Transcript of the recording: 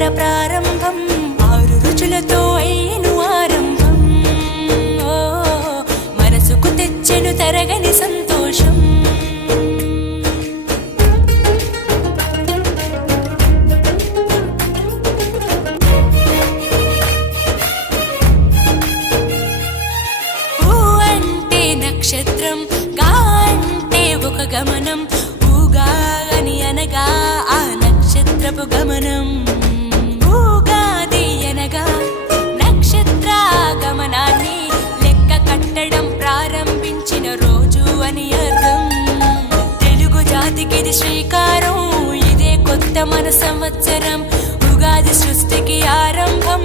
సంవత్సర ప్రారంభం 6 రుచులతో అయ్యను ఆరంభం ఓ మనసుకు తెచ్చెను తరగని సంతోషం నక్షత్రం గా అంటే ఒక గమనం ఊగా అని అనగా ఆ నక్షత్రపు గమనం ఊగాది అనగా నక్షత్ర గమనాన్ని లెక్క కట్టడం ప్రారంభించిన రోజు అని అర్థం తెలుగు జాతికిది శ్రీకారం ఇదే కొత్త మన సంవత్సరం ఉగాది సృష్టికి ఆరంభం